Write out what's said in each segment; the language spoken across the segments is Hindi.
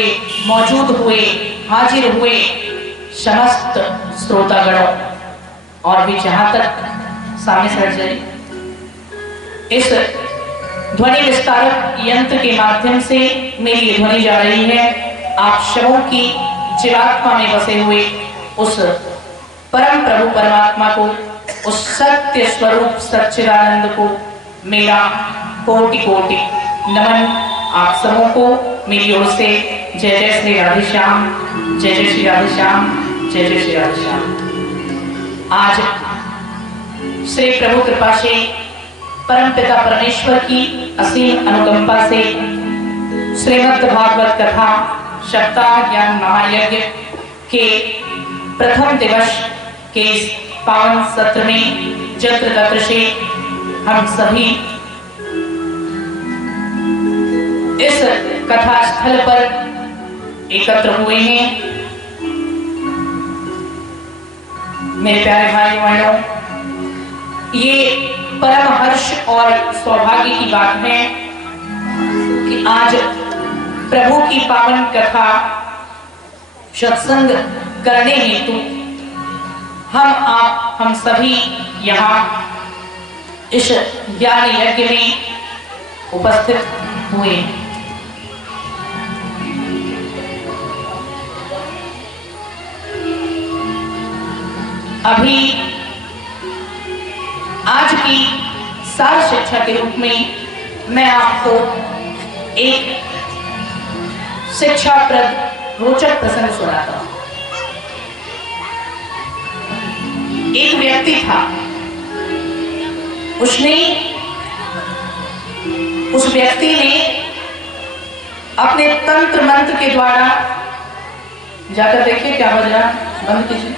हुए, मौजूद हुए, हाजिर हुए समस्त श्रोतागणों और भी जहां तक सामने सर्जरी इस ध्वनि विस्तारक यंत्र के माध्यम से मेरी ये ध्वनि जा रही है, आप सबों की जीवात्मा में बसे हुए उस परम प्रभु परमात्मा को, उस सत्य स्वरूप सच्चिदानंद को मेरा कोटि कोटि नमन। आप सबों को मेरी ओर से जय जय श्री राधे श्याम, जय जय श्री राधे श्याम, जय जय श्री राधे श्याम। आज श्री प्रभु कृपा से, परम पिता परमेश्वर की असीम अनुकंपा से श्रीमद् भागवत कथा सप्ताह ज्ञान महायज्ञ के प्रथम दिवस के इस पावन सत्र में जत्र तत्र से हम सभी इस कथा स्थल पर एकत्र हुए हैं। मेरे प्यारे भाई बहनों, ये परम हर्ष और सौभाग्य की बात है कि आज प्रभु की पावन कथा सत्संग करने हेतु हम सभी यहाँ इस ज्ञान यज्ञ में उपस्थित हुए। अभी आज की सार शिक्षा के रूप में मैं आपको एक शिक्षाप्रद रोचक प्रसंग सुनाता हूं। एक व्यक्ति था, उस व्यक्ति ने अपने तंत्र मंत्र के द्वारा, जाकर देखिए क्या बज रहा, बंद कीजिए।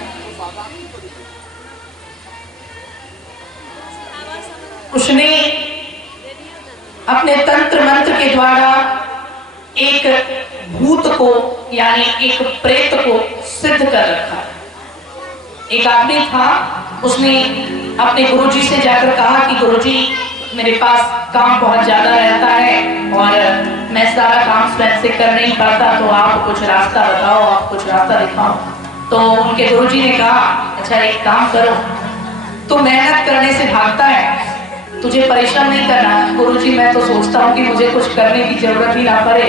उसने अपने तंत्र मंत्र के द्वारा एक भूत को यानी एक प्रेत को सिद्ध कर रखा। एक आदमी था, उसने अपने गुरुजी से जाकर कहा कि गुरुजी मेरे पास काम बहुत ज्यादा रहता है और मैं सारा काम स्वयं से कर नहीं पाता, तो आप कुछ रास्ता बताओ, आप कुछ रास्ता दिखाओ। तो उनके गुरुजी ने कहा, अच्छा एक काम करो, तू मेहनत करने से भागता है, तुझे परिश्रम नहीं करना। गुरुजी मैं तो सोचता हूँ कि मुझे कुछ करने की जरूरत ही ना पड़े,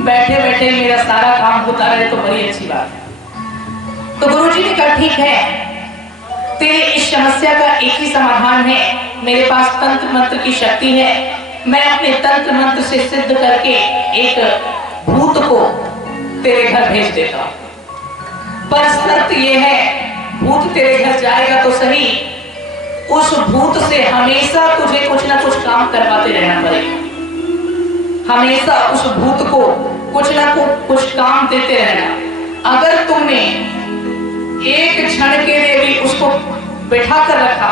बैठे बैठे मेरा सारा काम होता रहे तो बड़ी अच्छी बात है। तो गुरुजी ने कहा ठीक है, तेरे इस समस्या का एक ही समाधान है, मेरे पास तंत्र मंत्र की शक्ति है, मैं अपने तंत्र मंत्र से सिद्ध करके एक भूत को तेरे घर भेज देता हूं। पर शर्त ये है, भूत तेरे घर जाएगा तो सही, उस भूत से हमेशा तुझे कुछ ना कुछ काम करवाते रहना पड़ेगा, हमेशा उस भूत को कुछ ना कुछ काम देते रहना। अगर तुमने एक क्षण के लिए भी उसको बैठा कर रखा,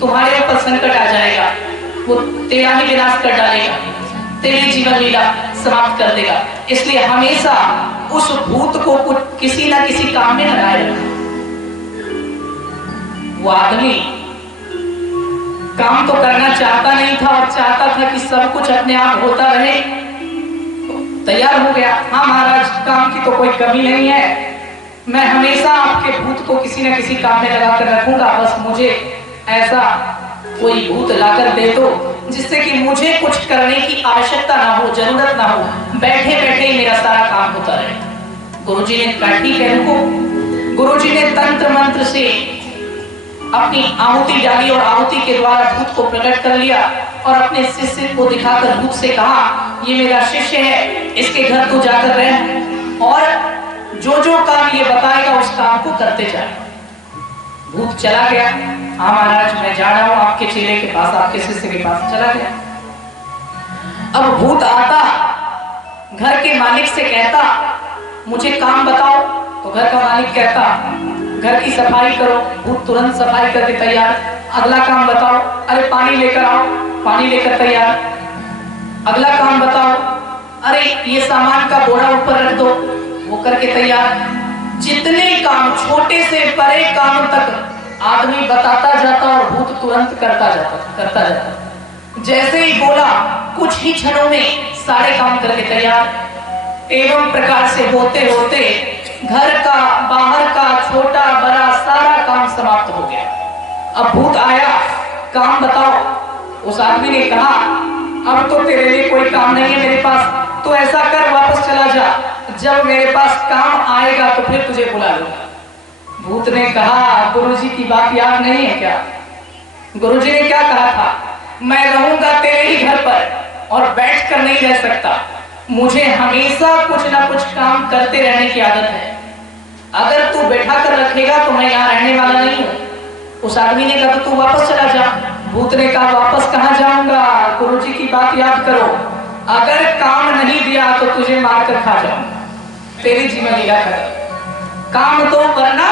तुम्हारे ऊपर संकट आ जाएगा, वो तेरा ही विनाश कर डालेगा, तेरी जीवन लीला समाप्त कर देगा। इसलिए हमेशा उस भूत को कुछ किसी ना किसी काम में लगाए रखा। वो आदमी काम तो करना चाहता नहीं था और चाहता था कि सब कुछ अपने आप होता रहे, तैयार हो गया। हाँ महाराज, काम की तो कोई कमी नहीं है, मैं हमेशा आपके भूत को किसी न किसी काम में लगा कर रखूंगा, बस मुझे ऐसा कोई भूत लाकर दे दो जिससे कि मुझे कुछ करने की आवश्यकता ना हो, जरूरत ना हो, बैठे बैठे ही मेरा सारा काम होता रहे। गुरुजी ने कहा ठीक है रुको। गुरुजी ने तंत्र मंत्र से अपनी आहुति डाली और आहुति के द्वारा भूत को प्रकट कर लिया और अपने शिष्य को दिखाकर भूत से कहा, ये मेरा शिष्य है, इसके घर तू जाकर रह और जो जो काम ये बताएगा उस काम को करते जाए। भूत चला गया। हाँ महाराज, मैं जा रहा हूं आपके चेले के पास, आपके शिष्य के पास। चला गया। अब भूत आता, घर के मालिक से कहता मुझे काम बताओ, तो घर का मालिक कहता घर की सफाई करो। भूत तुरंत सफाई करके तैयार। अगला काम बताओ, अरे पानी लेकर आओ, पानी लेकर तैयार। अगला काम बताओ, अरे ये सामान का बोरा ऊपर रख दो, वो करके तैयार। जितने काम, छोटे से बड़े काम तक आदमी बताता जाता और भूत तुरंत करता जाता। जैसे ही बोला कुछ ही क्षणों में सारे काम करके तैयार। एवं प्रकार से होते होते घर का बाहर का छोटा बड़ा सारा काम समाप्त हो गया। अब भूत आया, काम बताओ। उस आदमी ने कहा अब तो तेरे लिए कोई काम नहीं है मेरे पास, तो ऐसा कर वापस चला जा, जब मेरे पास काम आएगा तो फिर तुझे बुला लूंगा। भूत ने कहा गुरुजी की बात याद नहीं है क्या? गुरुजी ने क्या कहा था? मैं रहूंगा तेरे ही घर पर और बैठ कर नहीं रह सकता, मुझे हमेशा कुछ ना कुछ काम करते रहने की आदत है, अगर तू बैठा कर रखेगा तो मैं यहाँ रहने वाला नहीं हूँ। उस आदमी ने कहा तो तू वापस चला जा। भूत ने कहा वापस कहाँ जाऊंगा, गुरुजी की बात याद करो, अगर काम नहीं दिया तो तुझे मारकर खा जाऊंगा, तेरी जीवन लीला कर, काम तो वरना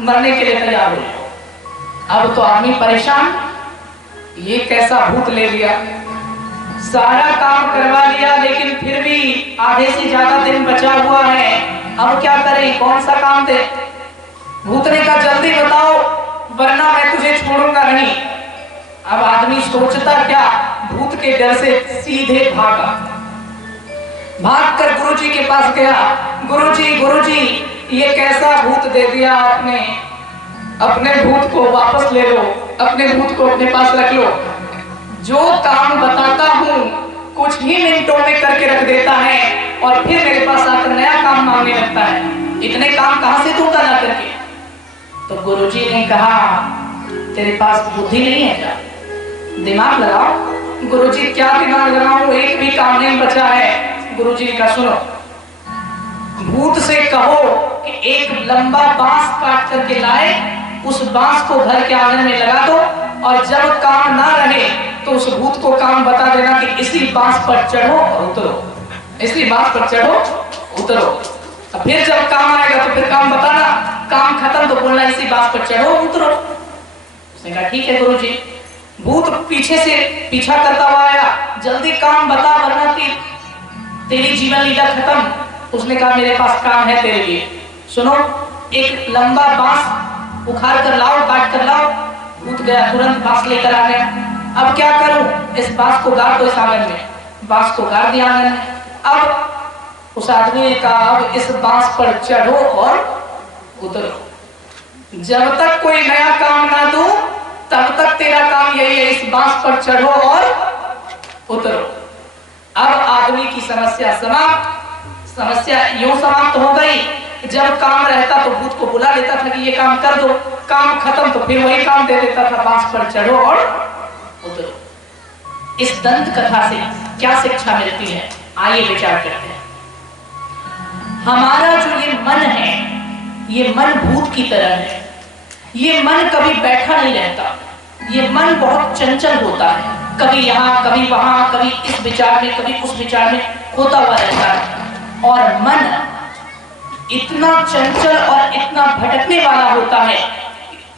मरने के लिए तैयार हो। अब तो आदमी परेशान, ये कैसा भूत ले लिया, सारा काम करवा लिया लेकिन फिर भी आधे से ज्यादा दिन बचा हुआ है, अब क्या करें, कौन सा काम दे? भूत ने कहा जल्दी बताओ वरना मैं तुझे छोड़ूंगा नहीं। अब आदमी सोचता क्या, भूत के डर से सीधे भागा, भागकर गुरुजी के पास गया। गुरुजी गुरुजी ये कैसा भूत दे दिया आपने, अपने भूत को वापस ले लो, अपने भूत को अपने पास रख लो, जो काम बताता हूँ कुछ ही मिनटों में करके रख देता है और फिर मेरे पास आकर नया काम मांगने लगता है, इतने काम कहां से दूंगा ना करके। तो गुरुजी ने कहा तेरे पास बुद्धि नहीं है क्या, दिमाग लगाओ। गुरुजी क्या दिमाग लगाऊं, एक भी काम नहीं बचा है। गुरुजी ने कहा सुनो, भूत से कहो कि एक लंबा बांस काट करके लाए, उस बांस को घर के आंगन में लगा दो और जब काम ना रहे तो उस भूत को काम बता देना कि इसी बांस पर चढ़ो और उतरो, इसी बांस पर चढ़ो उतरो। फिर जब काम आएगा तो फिर काम बताना, काम खत्म तो बोलना इसी बांस पर चढ़ो उतरो। उसने कहा ठीक है गुरुजी। भूत पीछे से पीछा करता हुआ आया, जल्दी काम बता वरना तेरी जीवन लीला खत्म। उसने कहा मेरे पास काम है तेरे लिए, सुनो एक लंबा बांस उखाड़ कर लाओ, काट कर लाओ। भूत गया, तुरंत बांस लेकर आ गया। अब क्या करूं, इस बांस को गाड़ दो इस आंगन में, बांस को गाड़ दिया आंगन में। अब उस आदमी ने कहा अब इस बांस पर चढ़ो और उतरो, जब तक कोई नया काम ना दूं तब तक तेरा काम यही है, इस बांस पर चढ़ो और उतरो। अब आदमी की समस्या समाप्त, समस्या यूं समाप्त हो गई, जब काम रहता तो भूत को बुला लेता था कि ये काम कर दो, काम खत्म तो फिर वही काम दे देता था, बांस पर चढ़ो और उतरो। इस दंत कथा से क्या शिक्षा मिलती है, आइए विचार करते हैं। हमारा जो ये मन है, ये मन भूत की तरह है, ये मन कभी बैठा नहीं रहता, ये मन बहुत चंचल होता है, कभी यहाँ कभी वहां, कभी इस विचार में कभी उस विचार में होता हुआ रहता है। और मन इतना चंचल और इतना भटकने वाला होता है,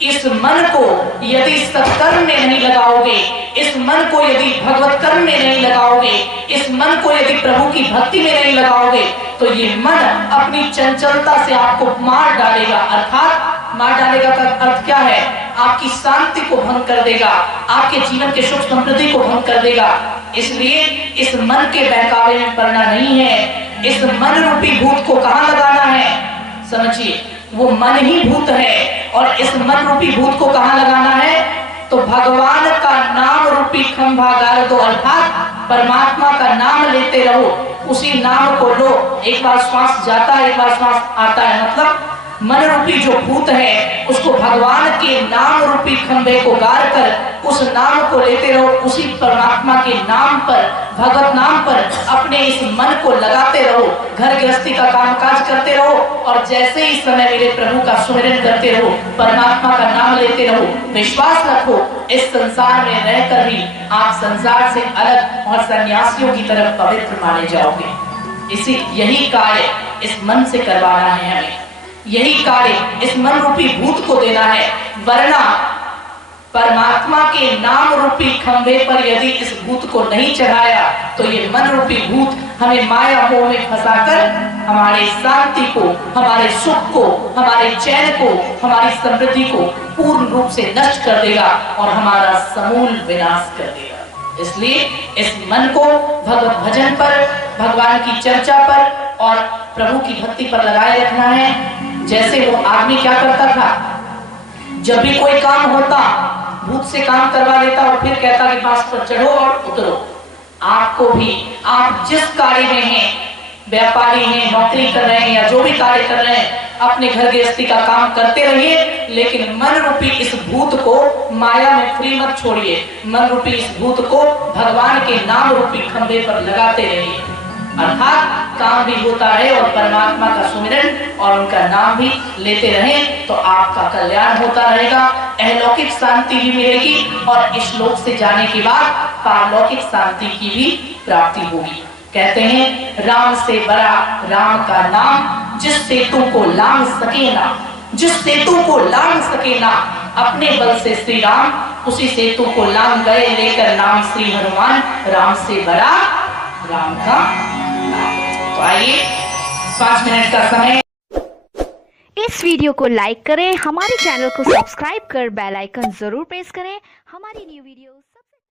इस मन को यदि सत्कर्म में नहीं लगाओगे, इस मन को यदि भगवत कर्म में नहीं लगाओगे, इस मन को यदि प्रभु की भक्ति में नहीं लगाओगे तो ये मन अपनी चंचलता से आपको मार डालेगा। अर्थात मार डालेगा का अर्थ क्या है, आपकी शांति को भंग कर देगा, आपके जीवन के सुख समृद्धि को भंग कर देगा। इसलिए इस मन के बहकावे में पड़ना नहीं है। इस मन रूपी भूत को कहां लगाना है, समझिए, वो मन ही भूत है। और इस मन रूपी भूत को कहां लगाना है, तो भगवान का नाम रूपी खंभा गाड़ दो, अर्थात परमात्मा का नाम लेते रहो, उसी नाम को लो। एक बार श्वास जाता है, एक बार श्वास आता है, मतलब मन रूपी जो भूत है उसको भगवान के नाम रूपी खंभे को गाड़ कर उस नाम को लेते रहो, उसी परमात्मा के नाम पर, भगवत नाम पर अपने इस मन को लगाते रहो, घर गृहस्थी का कामकाज करते रहो और जैसे ही समय मेरे प्रभु का सुमिरन करते रहो, परमात्मा का नाम लेते रहो। विश्वास रखो इस संसार में रहकर भी आप संसार से अलग और सन्यासियों की तरफ पवित्र माने जाओगे। यही कार्य इस मन से करवाना है हमें, यही कार्य इस मन रूपी भूत को देना है, वरना परमात्मा के नाम रूपी खंभे पर यदि इस भूत को नहीं चढ़ाया तो ये मन रूपी भूत हमें माया मोह में फंसाकर हमारे शांति को, हमारे सुख को, हमारे चैन को, हमारी समृद्धि को पूर्ण रूप से नष्ट कर देगा और हमारा समूल विनाश कर देगा। इसलिए इस मन को भगवत भजन पर, भगवान की चर्चा पर, और प्रभु की भक्ति पर लगाए रखना है। जैसे वो आदमी क्या करता था, जब भी कोई काम होता भूत से काम करवा लेता और फिर कहता कि बांस पर चढ़ो और उतरो। आपको भी, आप जिस कार्य में हैं, व्यापारी हैं, नौकरी कर रहे हैं या जो भी कार्य कर रहे हैं, अपने घर गृहस्थी का काम करते रहिए, लेकिन मन रूपी इस भूत को माया में फ्री मत छोड़िए। मन रूपी इस भूत को भगवान के नाम रूपी खंभे पर लगाते रहिए, अर्थात काम भी होता रहे और परमात्मा का सुमिरन और उनका नाम भी लेते रहें, तो आपका कल्याण होता रहेगा, अहलौकिक शांति भी मिलेगी और इस लोक से जाने के बाद पारलौकिक शांति की भी प्राप्ति होगी। कहते हैं राम से बड़ा राम का नाम, जिस सेतु को लांघ सके ना, जिस सेतु को लांघ सके ना अपने बल से श्री राम, उसी सेतु को लांघ गए लेकर नाम श्री हनुमान, राम से बड़ा राम का नाम। तो आइए 5 मिनट का समय। इस वीडियो को लाइक करें, हमारे चैनल को सब्सक्राइब कर बेल आइकन जरूर प्रेस करें हमारी न्यू वीडियो